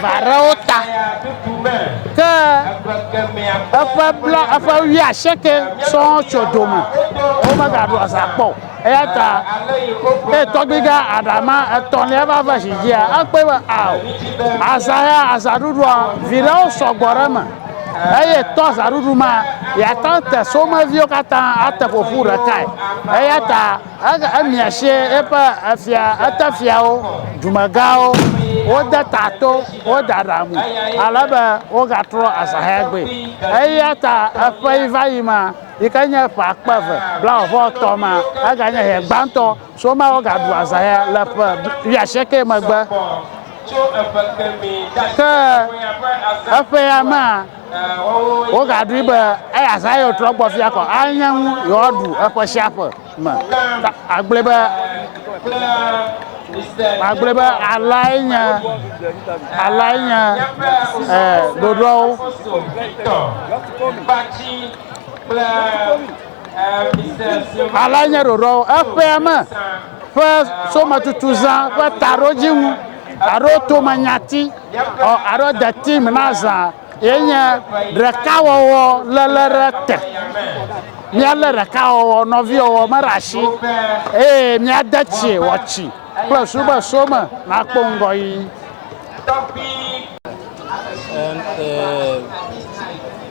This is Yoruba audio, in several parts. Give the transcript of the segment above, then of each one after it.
Varota que apa wia cheke son chodoma o magado asapo eta e togiga adama etonia ba va jia ape ba asaya asadudwa vira sogorama eye to asaduduma ya tante soma vio kata ata fofura kai eyata amiache epa afia atafiao dumagao oda tato oda ramu alaba oga tro asahegbe eyata afaivaima ikanya pakpave bla vo toma aganya he gbanto so ma oga du asahe la pa ya sheke magba ke afayama oga du ba asahe otro gbo fia ko anyan yodu afashapo ma agleba alainya dodo alainya dodo afema fa soma tutuza fa tarojimu aro to manyati o aro dati mnaza yenya rekawo lelerete miala rekawo novio marashi miadachi wachi plus suba soma na kongo yi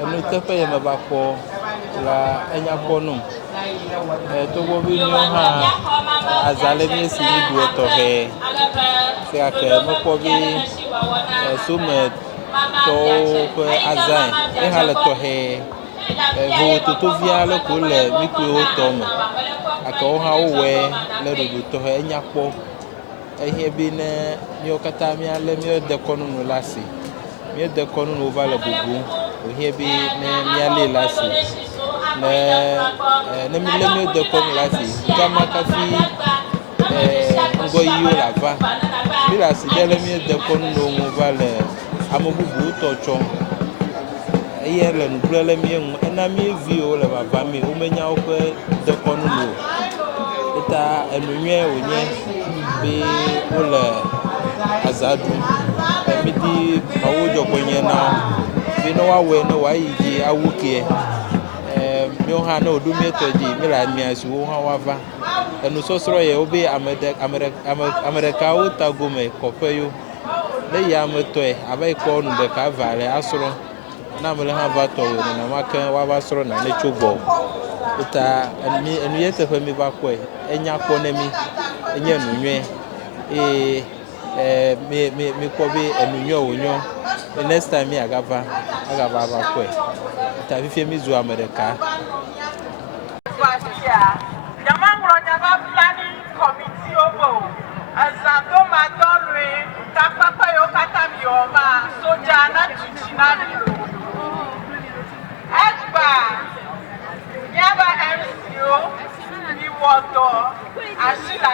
enu teƒe ye me va kpɔ la enyakpɔ num togbɔ be nyo hã azã le mi si mi du etɔxɛ se gake mekpɔ be sometɔwo ƒe azã ehã le tɔxɛ vovototovi ale ko le mikpuiwo tɔme gake wo hã wowɔe le ɖoɖo tɔxɛ enyakpɔ ehia be ne míawo katã míalé míawo dekɔnu nu le asi míawo dekɔnu nu va le bubum wohia be ne míalé le asi ne mílé míawo dekɔnu le asi gama kafi ŋgɔyiwo le ava mi le asi ɖe le míawo dekɔnu nu ŋu va le ame bubuwo tɔ tsɔm eye le nugblẽ le mía ŋu ena mía viwo le vava mi womenya woƒe dekɔnu nu o eta enu nyuie wònye be wole azã ɖum midi mawo dzɔgbɔnye na be ne woawɔe ne wòayi dzi awu kie míawo hã ne wòɖo míetɔ dzi mi le amia si wo hã woava enusɔsrɔ̃ ye wo be ame ɖeka wo ta gome kɔƒe yo ne yi ame tɔe ava yi kpɔ nu ɖeka va le asrɔ̃ na ame le hã va tɔ wo nenema ke woava srɔ̃ nane tso gbɔ eta enu ye teƒe mi va kpɔe enya kpɔ ne mi enye enu nyuie eye mi kpɔ be enu nyuie wònyɔ next time mi agava kpɔe eta fifie mi zu ame ɖeka. Ashila,